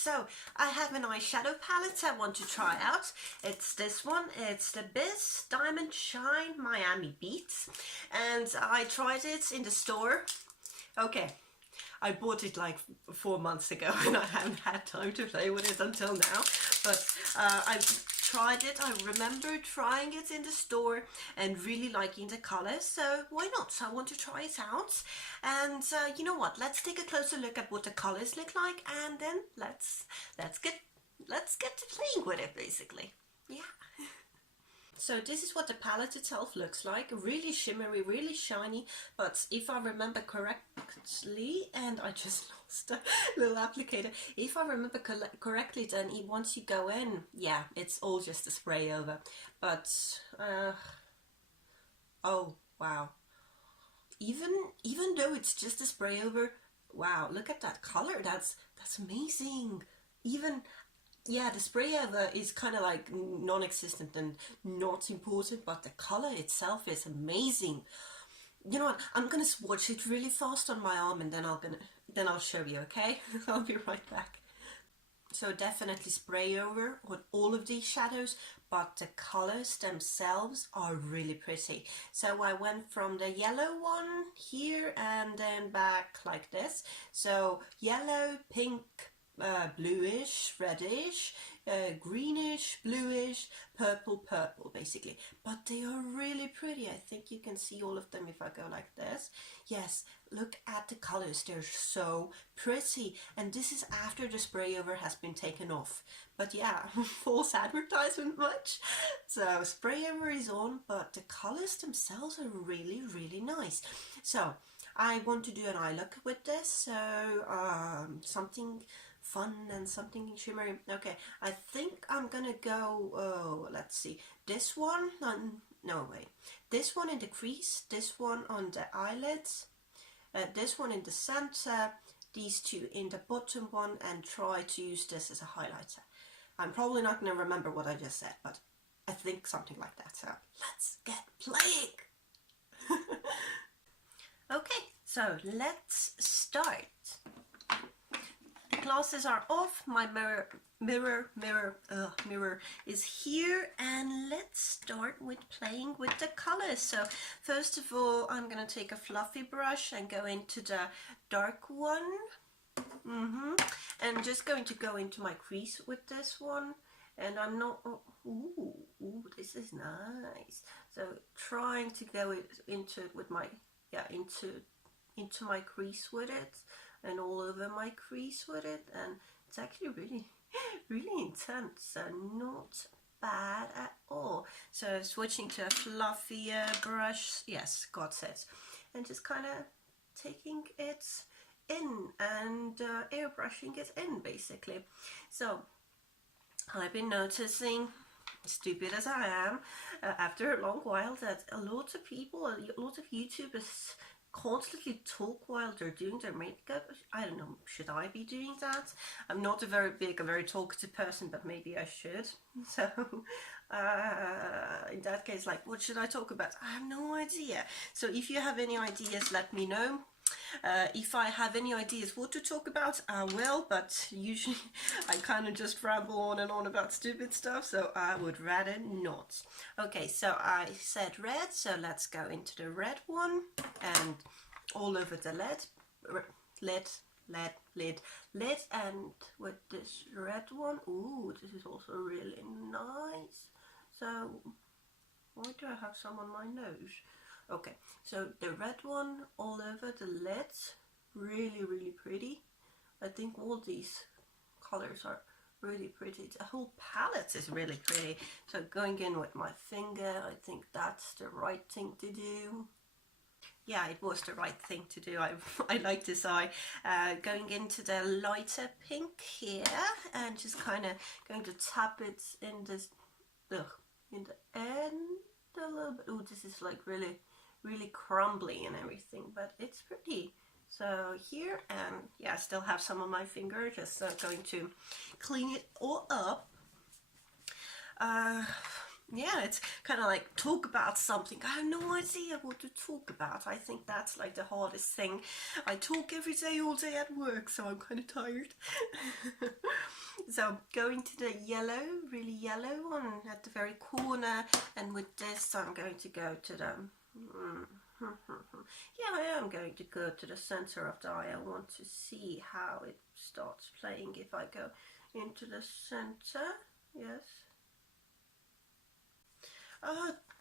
So I have an eyeshadow palette I want to try out. It's this one. It's the BYS Diamond Shine Miami Beats, and I tried it in the store. Okay, I bought it like 4 months ago and I haven't had time to play with it until now, but I tried it. I remember trying it in the store and really liking the colors, so why not? So I want to try it out, and you know what, let's take a closer look at what the colors look like, and then let's get to playing with it basically. Yeah. So this is what the palette itself looks like. Really shimmery, really shiny, but if I remember correctly, and I just lost a little applicator, if I remember correctly, then once you go in, yeah, it's all just a spray over. But oh wow, even though it's just a spray over, wow, look at that color. That's amazing. Even, yeah, the spray over is kind of like non-existent and not important, but the color itself is amazing. You know what, I'm gonna swatch it really fast on my arm, and then I'll show you, okay? I'll be right back. So definitely spray over on all of these shadows, but the colors themselves are really pretty. So I went from the yellow one here and then back like this. So yellow, pink, bluish, reddish, greenish, bluish, purple, basically. But they are really pretty. I think you can see all of them if I go like this. Yes, look at the colors. They're so pretty. And this is after the spray over has been taken off. But yeah, false advertisement much. So spray over is on, but the colors themselves are really, really nice. So I want to do an eye look with this. So something fun and something shimmery. Okay, I think I'm gonna go, let's see, this one on, no wait, this one in the crease, this one on the eyelids, this one in the center, these two in the bottom one, and try to use this as a highlighter. I'm probably not gonna remember what I just said, but I think something like that. So let's get playing. Okay, so let's start. Glasses are off, my mirror is here, and let's start with playing with the colors. So first of all, I'm gonna take a fluffy brush and go into the dark one, and just going to go into my crease with this one, and I'm not, ooh, this is nice. So trying to go into it with my, yeah, into my crease with it, and all over my crease with it, and it's actually really really intense, so not bad at all. So switching to a fluffier brush, yes, God says, and just kind of taking it in and airbrushing it in basically. So I've been noticing, stupid as I am, after a long while, that a lot of people, a lot of YouTubers constantly talk while they're doing their makeup. I don't know, should I be doing that? I'm not a very talkative person, but maybe I should. So in that case, like, what should I talk about? I have no idea. So if you have any ideas, let me know. If I have any ideas what to talk about, I will, but usually I kind of just ramble on and on about stupid stuff, so I would rather not. Okay, so I said red, so let's go into the red one, and all over the lid, and with this red one, ooh, this is also really nice. So why do I have some on my nose? Okay, so the red one all over the lids, really, really pretty. I think all these colors are really pretty. The whole palette is really pretty. So going in with my finger, I think that's the right thing to do. Yeah, it was the right thing to do. I like this eye. Going into the lighter pink here, and just kind of going to tap it in this, in the end a little bit. Oh, this is like really crumbly and everything, but it's pretty. So here, and yeah, I still have some on my finger, just going to clean it all up. Yeah, it's kind of like talk about something. I have no idea what to talk about. I think that's like the hardest thing. I talk every day, all day at work, so I'm kind of tired. So going to the yellow, really yellow one at the very corner, and with this I'm going to go to the yeah, I am going to go to the center of the eye. I want to see how it starts playing if I go into the center. Yes.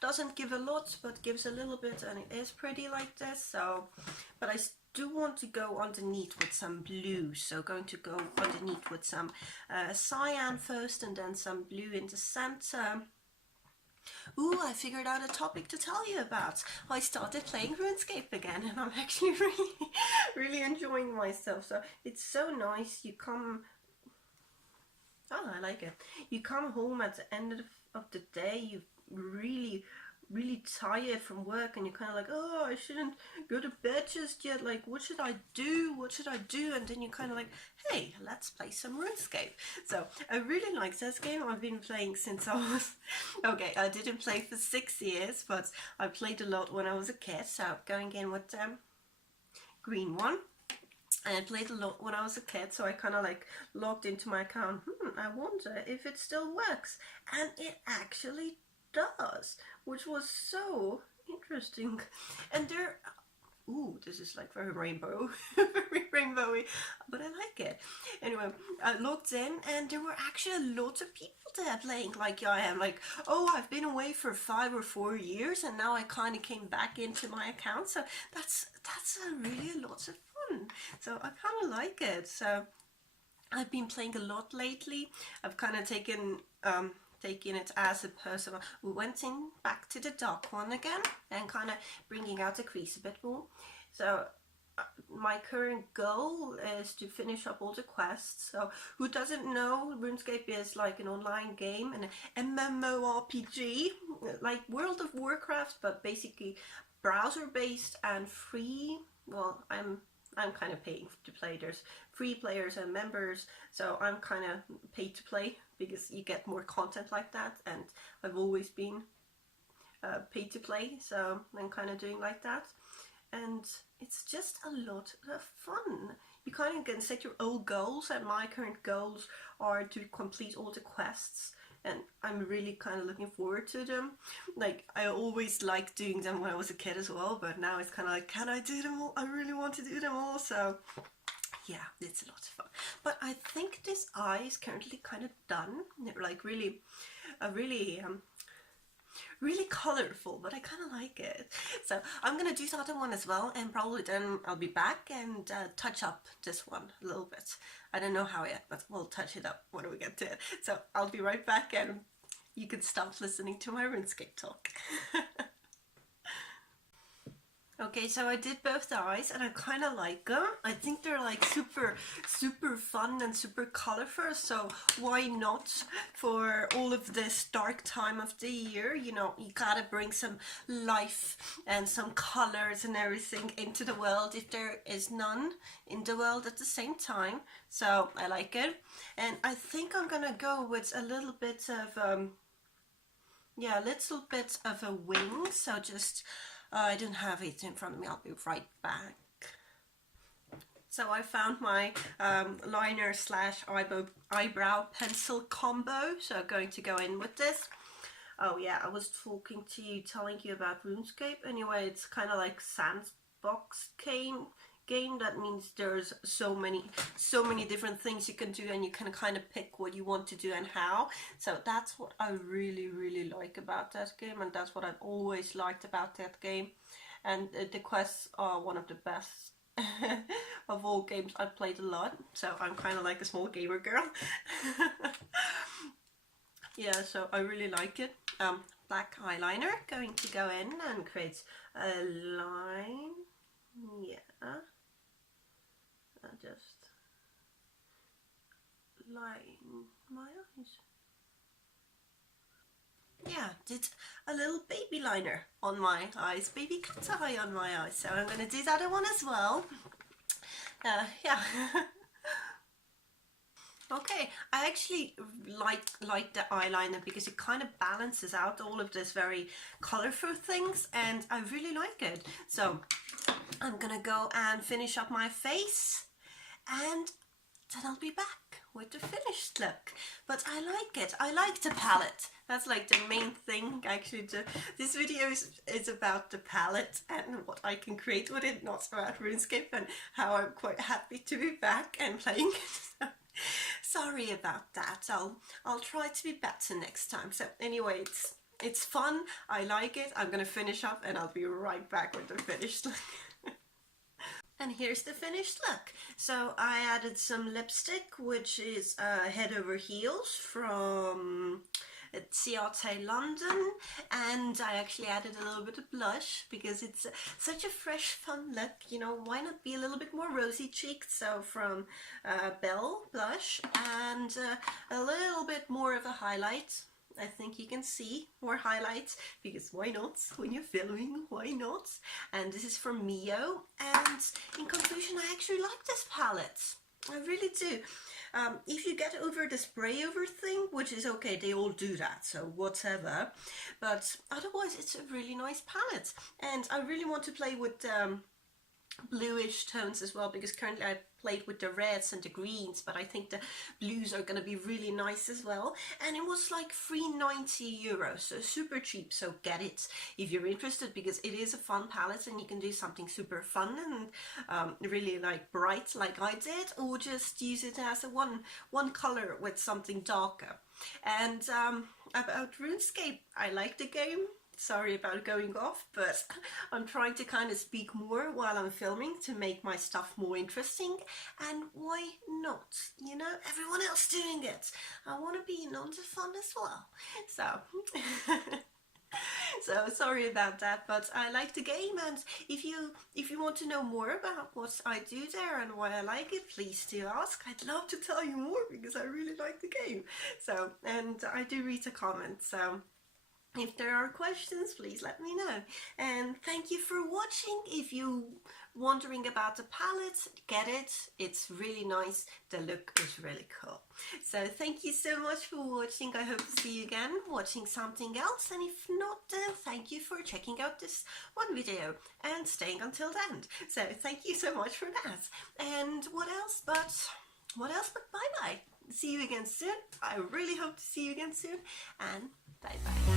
Doesn't give a lot, but gives a little bit, and it is pretty like this. So, but I do want to go underneath with some blue, so going to go underneath with some cyan first, and then some blue in the center. Ooh, I figured out a topic to tell you about. I started playing RuneScape again, and I'm actually really enjoying myself. So it's so nice. You come, oh, I like it. You come home at the end of the day, you really tired from work, and you're kind of like, oh, I shouldn't go to bed just yet, like what should I do, and then you're kind of like, hey, let's play some RuneScape. So I really like this game. I've been playing since I was okay, I didn't play for 6 years, but I played a lot when I was a kid. So going in with the green one, and I played a lot when I was a kid, so I kind of like logged into my account. I wonder if it still works, and it actually does, which was so interesting. And there, ooh, this is like very rainbow, very rainbowy, but I like it. Anyway, I logged in, and there were actually lots of people there playing like I am. Like, oh, I've been away for 5 or 4 years, and now I kind of came back into my account. So that's really lots of fun. So I kind of like it. So I've been playing a lot lately. I've kind of taking it as a personal. We went in back to the dark one again, and kind of bringing out the crease a bit more. So my current goal is to finish up all the quests. So who doesn't know, RuneScape is like an online game, an MMORPG, like World of Warcraft, but basically browser based and free. Well, I'm kind of paying to play. There's free players and members, so I'm kind of paid to play because you get more content like that, and I've always been paid to play, so I'm kind of doing like that, and it's just a lot of fun. You kind of can set your own goals, and my current goals are to complete all the quests, and I'm really kind of looking forward to them. Like, I always liked doing them when I was a kid as well, but now it's kind of like, can I do them all? I really want to do them all. So yeah, it's a lot of fun. But I think this eye is currently kind of done. Like really colorful, but I kind of like it. So I'm gonna do the other one as well, and probably then I'll be back and touch up this one a little bit. I don't know how yet, but we'll touch it up when we get to it. So I'll be right back, and you can stop listening to my RuneScape talk. Okay, so I did both the eyes, and I kind of like them. I think they're like super fun and super colorful, so why not for all of this dark time of the year? You know, you gotta bring some life and some colors and everything into the world if there is none in the world at the same time. So I like it, and I think I'm gonna go with a little bit of yeah, a little bit of a wing. So just I don't have it in front of me. I'll be right back. So I found my liner slash eyebrow pencil combo. So I'm going to go in with this. Oh yeah, I was talking to you, telling you about RuneScape. Anyway, it's kind of like sandbox game. That means there's so many different things you can do, and you can kind of pick what you want to do and how. So that's what I really like about that game, and that's what I've always liked about that game. And the quests are one of the best of all games. I've played a lot, so I'm kind of like a small gamer girl. Yeah, so I really like it. Black eyeliner, going to go in and create a line. Yeah. I just line my eyes. Yeah, did a little baby liner on my eyes, baby cat eye on my eyes. So I'm going to do that one as well. Yeah. Okay, I actually like the eyeliner because it kind of balances out all of this very colorful things, and I really like it. So I'm gonna go and finish up my face, and then I'll be back with the finished look. But I like it. I like the palette. That's like the main thing. Actually, this video is about the palette and what I can create with it, not about RuneScape, and how I'm quite happy to be back and playing it. Sorry about that. I'll try to be better next time. So anyway, it's fun. I like it. I'm gonna finish up and I'll be right back with the finished look. And here's the finished look. So I added some lipstick, which is Head Over Heels from Ciate London, and I actually added a little bit of blush because it's such a fresh, fun look. You know, why not be a little bit more rosy cheeked? So from Belle blush, and a little bit more of a highlight. I think you can see more highlights because why not? When you're filming, why not? And this is from Miyo, and in conclusion, I actually like this palette. I really do. If you get over the spray over thing, which is okay, they all do that, so whatever. But otherwise, it's a really nice palette. And I really want to play with bluish tones as well, because currently I played with the reds and the greens, but I think the blues are going to be really nice as well. And it was like €3.90, so super cheap, so get it if you're interested, because it is a fun palette and you can do something super fun and really like bright like I did, or just use it as a one color with something darker. And about RuneScape, I like the game. Sorry about going off, but I'm trying to kind of speak more while I'm filming to make my stuff more interesting, and why not? You know, everyone else doing it. I want to be in on the fun as well. So sorry about that, but I like the game, and if you want to know more about what I do there and why I like it, please do ask. I'd love to tell you more because I really like the game. So, and I do read the comments, so if there are questions, please let me know. And thank you for watching. If you're wondering about the palette, get it. It's really nice. The look is really cool. So thank you so much for watching. I hope to see you again watching something else. And if not, thank you for checking out this one video and staying until the end. So thank you so much for that. And what else but bye-bye. See you again soon. I really hope to see you again soon. And bye-bye.